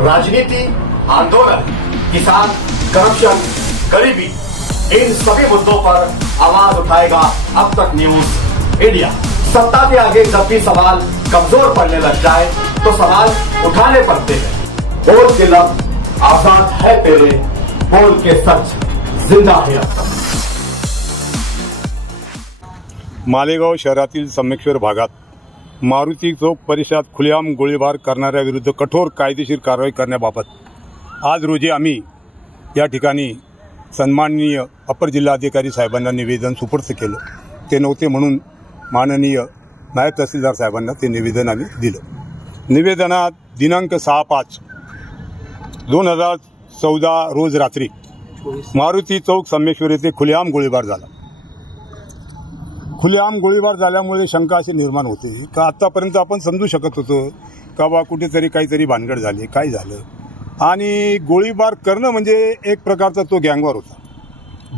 राजनीति, आंदोलन, किसान, करप्शन, गरीबी, इन सभी मुद्दों पर आवाज उठाएगा अब तक न्यूज इंडिया। सत्ता के आगे जब भी सवाल कमजोर पड़ने लग जाए तो सवाल उठाने पड़ते हैं। बोल के लफ्ज आजाद है तेरे, बोल के सच जिंदा है अब तक। मालेगाव शहरातील सम्मेश्वर भागात मारुती चौक परिसरात खुलेआम गोळीबार करणाऱ्या विरुद्ध कठोर कायदेशीर कारवाई करण्याबाबत आज रोजी आम्ही या ठिकाणी सन्माननीय अपर जिल्हाधिकारी साहेबांना निवेदन सुपूर्द केलं। ते नव्हते म्हणून माननीय नायब तहसीलदार साहेबांना ते निवेदन आम्ही दिलं। निवेदनात दिनांक 6/5/2014 रोज रात्री मारुती चौक सम्मेश्वर येथे खुलेआम गोळीबार झाला। खुलेआम गोळीबार झाल्यामुळे शंका अशी निर्माण होते का आतापर्यंत आपण समजू शकत होतो का बा कुठेतरी काहीतरी भानगड झाली, काय झालं, आणि गोळीबार करणं म्हणजे एक प्रकारचा तो गँगवॉर होता।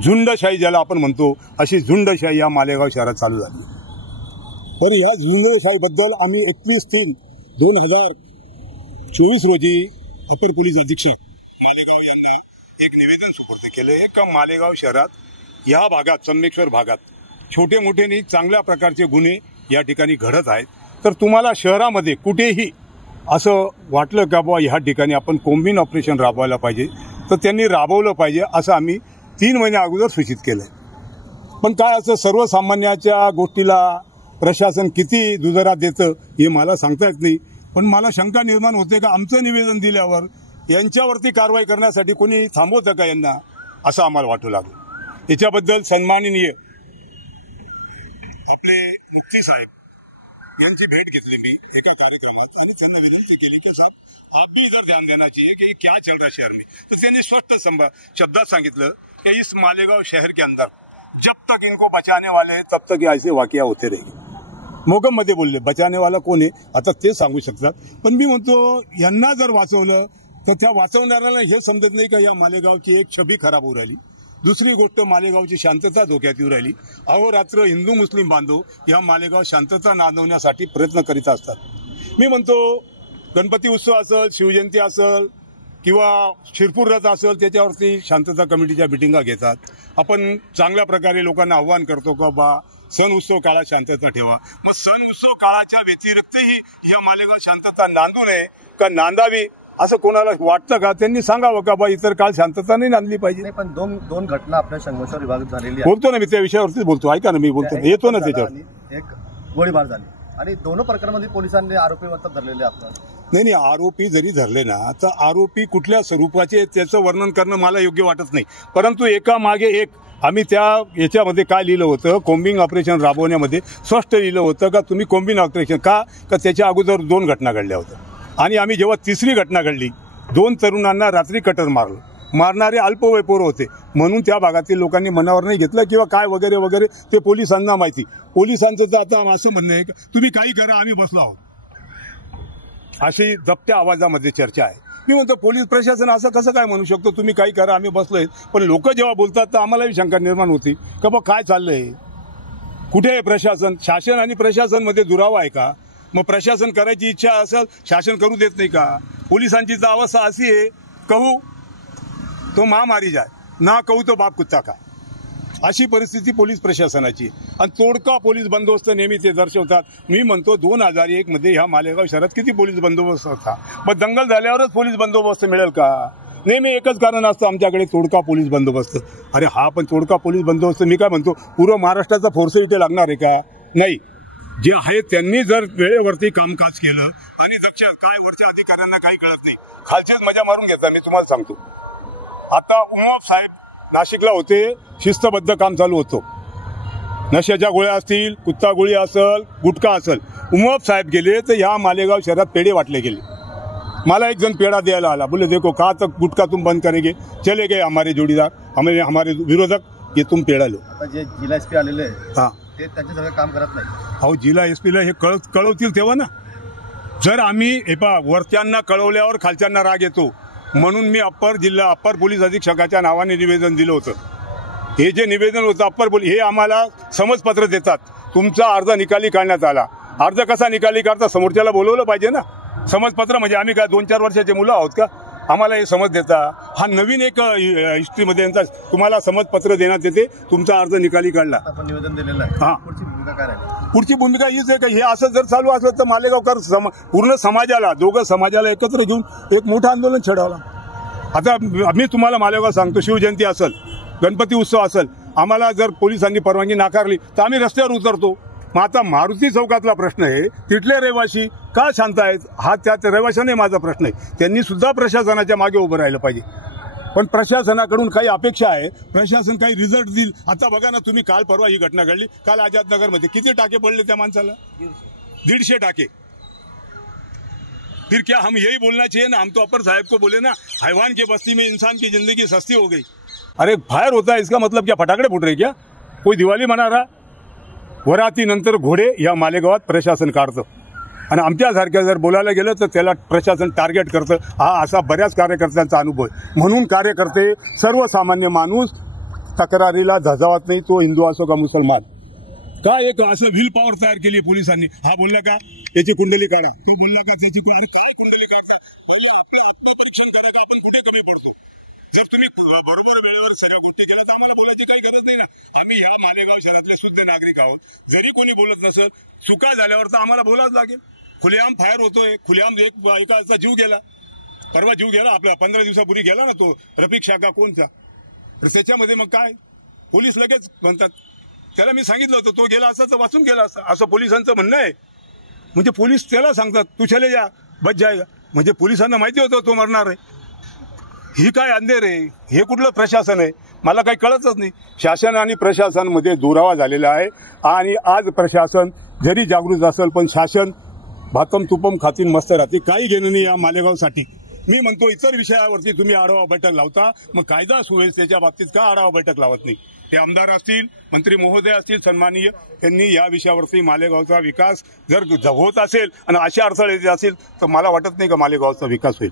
झुंडशाही ज्याला आपण म्हणतो अशी झुंडशाही या मालेगाव शहरात चालू झाली। तर या झुंडशाहीबद्दल आम्ही 31/3/2024 रोजी अपर पोलीस अधीक्षक मालेगाव यांना एक निवेदन सुपूर्द केलं का मालेगाव शहरात या भागात सम्मेश्वर भागात छोटे मोठे चांगल्या प्रकारचे गुन्हे या ठिकाणी घडत आहेत। तर तुम्हाला शहरामध्ये कुठेही असं वाटलं का बुवा ह्या ठिकाणी आपण कोम्बिन ऑपरेशन राबवायला पाहिजे तर त्यांनी राबवलं पाहिजे असं आम्ही 3 महिने अगोदर सूचित केलं। पण काय असं सर्वसामान्याच्या गोष्टीला प्रशासन किती दुजोरा देतं हे मला सांगता येत नाही। पण मला शंका निर्माण होते का आमचं निवेदन दिल्यावर यांच्यावरती कारवाई करण्यासाठी कोणी थांबवतं का यांना, असं आम्हाला वाटू लागलं। याच्याबद्दल सन्माननीय आपले मुफ्ती साहेब यांची भेट घेतली मी एका कार्यक्रमात आणि त्यांना विनंती केली की साहब आप भी इधर ध्यान देना चाहिए कि क्या चल रहा है शहर में। तो त्यांनी स्पष्ट शब्दात सांगितलं कि इस मालेगाव शहर के अंदर जब तक इनको बचाने वाले हैं तब तक ऐसे वाकया होते रहेंगे। मोगम मध्ये बोलले बचाने वाला कोण आहे आता ते सांगू शकतात। पण मी म्हणतो यांना जर वाचवलं तर त्या वाचवणाऱ्याला हे समजत नाही का या मालेगावची एक छबी खराब होऊ राहिली। दुसरी गोष्ट मालेगावची शांतता धोक्यात येऊ राहिली। अहोरात्र हिंदू मुस्लिम बांधव या मालेगाव शांतता नांदवण्यासाठी प्रयत्न करीत असतात। मी म्हणतो गणपती उत्सव असेल, शिवजयंती असेल किंवा शिरपूर रथ असेल त्याच्यावरती शांतता कमिटीच्या मिटिंगा घेतात। आपण चांगल्या प्रकारे लोकांना आव्हान करतो का बा सण उत्सव काळात शांतता ठेवा। मग सण उत्सव काळाच्या व्यतिरिक्तही या मालेगाव शांतता नांदू नये का नांदावी असं कोणाला वाटतं का त्यांनी सांगावं का बा इतर काळ शांतता नाही नांदली पाहिजे। पण दोन घटना आपल्या संघर्ष विभागात झालेली आहे। बोलतो ना मी त्या विषयावरतीच बोलतो, ऐका ना मी बोलतो येतो ना त्याच्यावर। एक गोळीबार झाली आणि दोन्ही प्रकरणामध्ये पोलिसांनी आरोपी धरलेले आपल्याला नाही आरोपी जरी धरले ना तर आरोपी कुठल्या स्वरूपाचे त्याचं वर्णन करणं मला योग्य वाटत नाही। परंतु एका मागे एक आम्ही त्या याच्यामध्ये काय लिहिलं होतं कोम्बिंग ऑपरेशन राबवण्यामध्ये स्पष्ट लिहिलं होतं का तुम्ही कोम्बिंग ऑपरेशन का त्याच्या अगोदर 2 घटना घडल्या होत्या आणि आम्ही जेव्हा तिसरी घटना घडली 2 तरुणांना रात्री कटर मारलं, मारणारे अल्पवय पोरं होते म्हणून त्या भागातील लोकांनी मनावर नाही घेतलं किंवा काय वगैरे वगैरे ते पोलिसांना माहिती। पोलिसांचं तर आता असं म्हणणं आहे की तुम्ही काही करा आम्ही बसलो आहोत अशी दबत्या आवाजामध्ये चर्चा आहे। मी म्हणतो पोलीस प्रशासन असं कसं काय म्हणू शकतो तुम्ही काही करा आम्ही बसलोय। पण लोक जेव्हा बोलतात तर आम्हालाही शंका निर्माण होती का बा काय चाललंय, कुठे आहे प्रशासन, शासन आणि प्रशासन मध्ये दुरावा आहे का। मग प्रशासन करायची इच्छा असेल शासन करू देत नाही का। पोलिसांची तर अवस्था अशी आहे कहू तो महामारी जाय ना कहू तो बाप कुत्ता का, अशी परिस्थिती पोलीस प्रशासनाची। आणि तोडका पोलीस बंदोबस्त नेहमी ते दर्शवतात। मी म्हणतो 2001 मध्ये ह्या मालेगाव शहरात किती पोलीस बंदोबस्त होता, मग दंगल झाल्यावरच पोलीस बंदोबस्त मिळेल का। नेहमी एकच कारण असतं आमच्याकडे तोडका पोलीस बंदोबस्त। अरे हा पण तोडका पोलीस बंदोबस्त मी काय म्हणतो पूर्ण महाराष्ट्राचा फोर्स इथे लागणार आहे का, नाही। जे आहे त्यांनी जर वेळेवरती कामकाज केलं आणि काय वरच्या अधिकाऱ्यांना काही कळत नाही खालचीच मजा मारून घेता। मी तुम्हाला सांगतो आता उमप साहेब नाशिकला होते, शिस्तबद्ध काम चालू होतं, नशाच्या गोळ्या असतील, कुत्ता गोळी असेल, गुटखा असेल, उमप साहेब गेले तर या मालेगाव शहरात पेढे वाटले गेले। मला एक जण पेड़ा द्यायला आला, बोले देखो कहा तक गुटखा तुम बंद करेंगे, चले गए हमारे जोड़ीदार हमारे विरोधक ये तुम पेड़ा लो। आता जे जिल्हा एसपी आलेले हां ते त्यांचे सगळं काम करत नाही। अहो जिल्हा एसपीला हे कळवतील तेव्हा ना। जर आम्ही वरत्यांना कळवल्यावर खालच्यांना राग येतो म्हणून मी अप्पर पोलीस अधीक्षकाच्या नावाने निवेदन दिलं होतं। हे जे निवेदन होतं अप्पर पोलीस हे आम्हाला समजपत्र देतात तुमचा अर्ज निकाली काढण्यात आला। अर्ज कसा निकाली काढता समोरच्याला बोलवलं पाहिजे ना। समजपत्र म्हणजे आम्ही काय 2-4 वर्षाचे मुलं आहोत का? आम्हाला हे समज देता? हा नवीन एक हिस्ट्रीमध्ये यांचा तुम्हाला समजपत्र देण्यात येते, तुमचा अर्ज निकाली काढला, आपण निवेदन दिलेलं आहे. हा. पुढची भूमिका काय राहील? पुढची भूमिका हीच आहे की हे असं जर चालू असलं तर मालेगावकर पूर्ण समाजाला, दोघं समाजाला एकत्र घेऊन एक मोठं आंदोलन छेडावलं. आता मी तुम्हाला मालेगाव सांगतो, शिवजयंती असेल, गणपती उत्सव असेल, आम्हाला जर पोलिसांनी परवानगी नाकारली तर आम्ही रस्त्यावर उतरतो. मग आता मारुती चौकातला प्रश्न आहे, तिथले रहिवासी का शांत आहेत हा त्या रहिवाशाने माझा प्रश्न आहे. त्यांनी सुद्धा प्रशासनाच्या मागे उभं राहिलं पाहिजे. पण प्रशासनाकडून काही अपेक्षा आहे, प्रशासन काही रिझल्ट देईल. आता बघा ना तुम्ही, काल परवा ही घटना घडली, काल आझादनगरमध्ये किती टाके पडले त्या माणसाला? 150 टाके. फिर क्या हम यही बोलना चाहिए ना? हम तो अपर साहब को बोले ना, हैवान की बस्ती में इंसान की जिंदगी सस्ती हो गई. अरे फायर होता है, इसका मतलब क्या फटाकडे फुट रहे क्या? कोई दिवाळी मना रहा? वरातीनंतर घोडे या मालेगावात प्रशासन काढतं आणि आमच्यासारख्या जर बोलायला गेलं तर त्याला प्रशासन टार्गेट करतं. हा असा बऱ्याच कार्यकर्त्यांचा अनुभव आहे. म्हणून कार्यकर्ते, सर्वसामान्य माणूस तक्रारीला झजावत नाही, तो हिंदू असो का मुसलमान. का एक असं व्हील पॉवर तयार केली पोलिसांनी? हा बोलला का त्याची कुंडली काढा, तो बोलला का त्याची काय कुंडली काढता? पहिले आपलं आत्मपरीक्षण करा का आपण कुठे कमी पडतो. जर तुम्ही बरोबर वेळेवर सगळ्या गोष्टी केल्या तर आम्हाला बोलायची काही गरज नाही ना. आम्ही ह्या मालेगाव शहरातले शुद्ध नागरिक आहोत. जरी कोणी बोलत नसेल, चुका झाल्यावर तर आम्हाला बोलावंच लागेल. खुलेआम फायर होतोय, खुलेआम एकाचा जीव गेला, परवा जीव गेला आपला, 15 दिवसापूर्वी गेला ना तो रफिक शाखा कोणचा. तर त्याच्यामध्ये मग काय पोलीस लगेच म्हणतात, त्याला मी सांगितलं होतं तो गेला असता तर वाचून गेला असता, असं पोलिसांचं म्हणणं आहे. म्हणजे पोलीस त्याला सांगतात तू चले जा, बच जायगा. म्हणजे पोलिसांना माहिती होतं तो मरणार आहे. ही काय अंधेर आहे? हे कुठलं प्रशासन आहे? मला काही कळतच नाही. शासन आणि प्रशासनामध्ये दुरावा झालेला आहे आणि आज प्रशासन जरी जागृत असेल पण शासन भातम तुपम खातीन मस्त राहते. काही घेणं नाही या मालेगावसाठी. मी म्हणतो इतर विषयावरती तुम्ही आढावा बैठक लावता, मग कायदा सुव्यवस्थेच्या बाबतीत का आढावा बैठक लावत नाही? ते आमदार असतील, मंत्री महोदय असतील सन्माननीय, यांनी या विषयावरती मालेगावचा विकास जर होत असेल आणि अशा अडथळे येत असेल तर मला वाटत नाही का मालेगावचा विकास होईल.